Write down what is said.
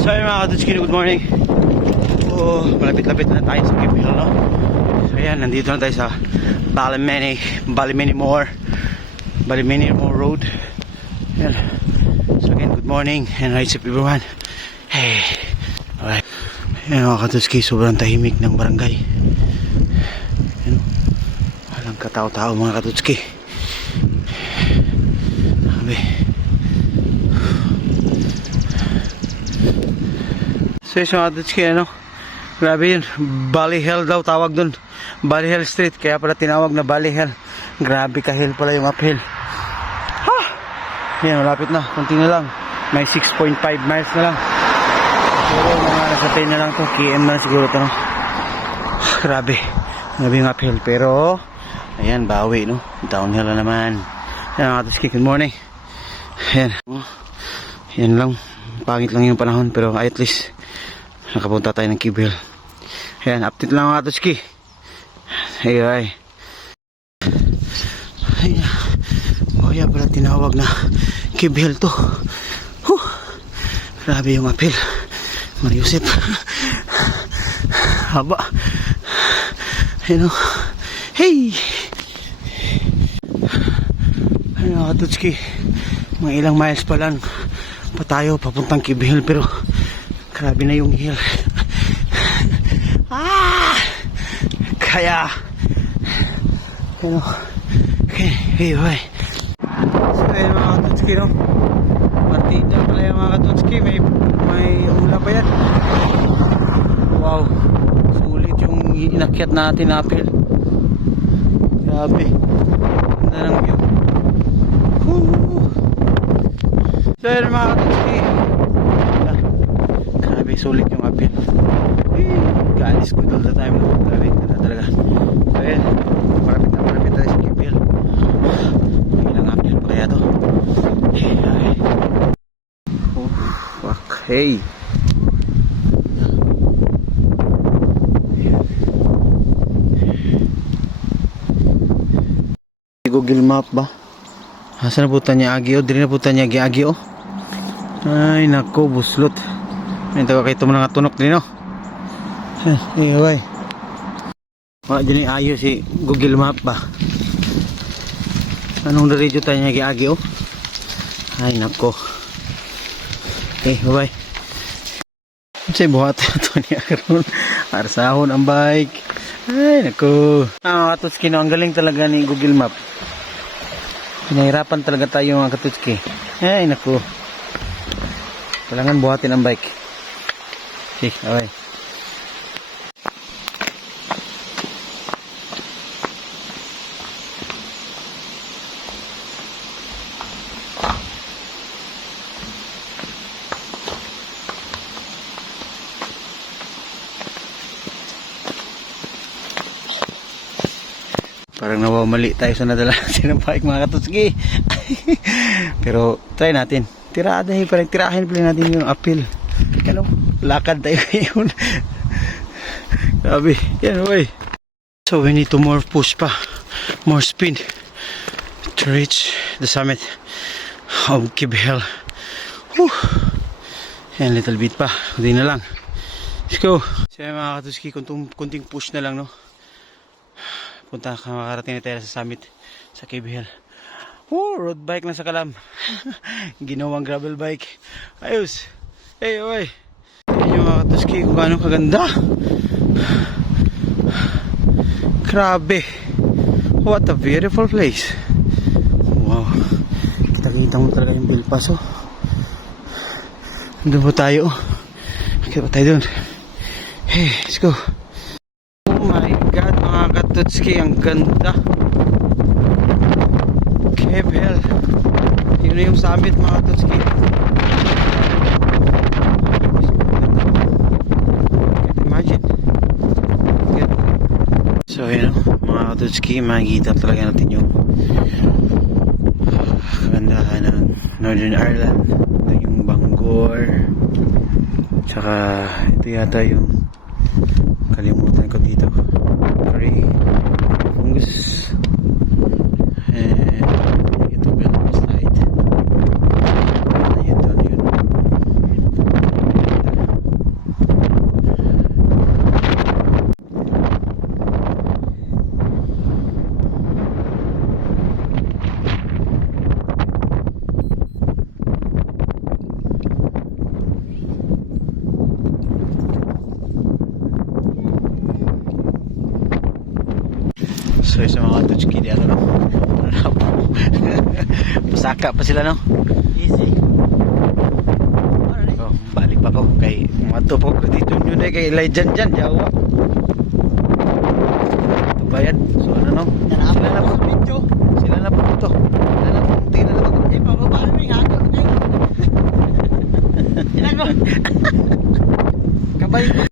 So ayun mga Katutski, good morning. Oh, malapit-lapit na tayo sa Cape Hill, no? So ayan, nandito na tayo sa Ballymenny Moor Road. Ayan. So again, good morning and right up everyone. Hey, alright. Ayan mga Katutski, sobrang tahimik ng barangay. Ayan, walang katao-tao mga Katutski. Sabi. So yung mga Katutski, ano, grabe yun, Bally Hill daw tawag dun, Bally Hill Street, kaya pala tinawag na Bally Hill. Grabe ka hill pala yung uphill. Ha! Yan, malapit na, kunti na lang, may 6.5 miles na lang, siguro mga nasa 10 na lang to, km na siguro to, no? Grabe yung uphill, pero ayan, bawi, no, downhill na naman. Yan mga Katutski, good morning. Ayan, yan lang, pangit lang yung panahon, pero at least nakapunta tayo ng Cape Hill. Ayan, update lang mga Katutski. Ay. Ayan. Oh, yan pala tinawag na Cape Hill to. Grabe yung uphill. Mariusip. Haba. Ayan o. Hey! Ayan mga Katutski. Mga ilang miles pa lang pa tayo papuntang Cape Hill, pero grabe na yung hill. Kaya ano, okay, bye. So ayun mga Katutski, no, partida pala yung mga Katutski, may ula pa yan. Wow, sulit yung inakyat natin uphill. Grabe, ganda ng view. So ayun mga Katutski, grabe sulit yung uphill. God is good all the time, no? Grabe, talaga. So ayan, marapit tayo sa Cape Hill. May ilang uphill pa kaya to. Ay. Oh, fuck. Hey. Google Map ba? Asa na puta niya Agio? Dili na puta niya Agio. Ay nako, buslot. May taga kayo mo nga tunok din, no? Ay. Wala din ayo si Google Map ba? Anong diretso tayo niya Agio? Ay nako. Okay, bye-bye. Say buhat ito niya karon. Arsahon ang bike. Ay nako. Katutski, no, ang galing talaga ni Google Map. Pinahirapan talaga tayo mga Katutski. Ay nako. Kailangan buhatin ang bike. Okay, bye. Parang nawamali tayo sa nadala natin ng bike mga Katutski. Pero try natin. Tirahin pa rin natin yung uphill. Ano? Lakad tayo ngayon. Grabe. Yan, boy. So we need to more push pa. More spin to reach the summit of Cape Hill. Whew. Yan, little bit pa. Hindi na lang. Let's go. So yan mga Katutski, kunting push na lang, no? Makarating na tayo sa summit sa Cape Hill. Road bike lang sa Kalam. Ginawang gravel bike. Ayos. Hey, oy. Yan yung mga Katutski kung gaano kaganda. Grabe. What a beautiful place. Wow. Kita-kita mo talaga yung Bilpaso. Doon po tayo. Okay pa tayo doon. Hey, let's go. Oh my God, mga Katutski, ang ganda. Cape Hill. Yun na yung summit mga Katutski. Imagine. So yun, mga Katutski, makikita talaga natin yung kagandahan ng Northern Ireland. Ito yung Bangor. Tsaka ito yata yung kalimutan ko dito. Sorry. Fungus. Ito Belfast Light. Ayun. So sa mga tutski di ano no. Pasaka pa sila no. Easy. Oh, balik pa ko kay mato po ko dito nyo kay Elijah dyan, Jawa.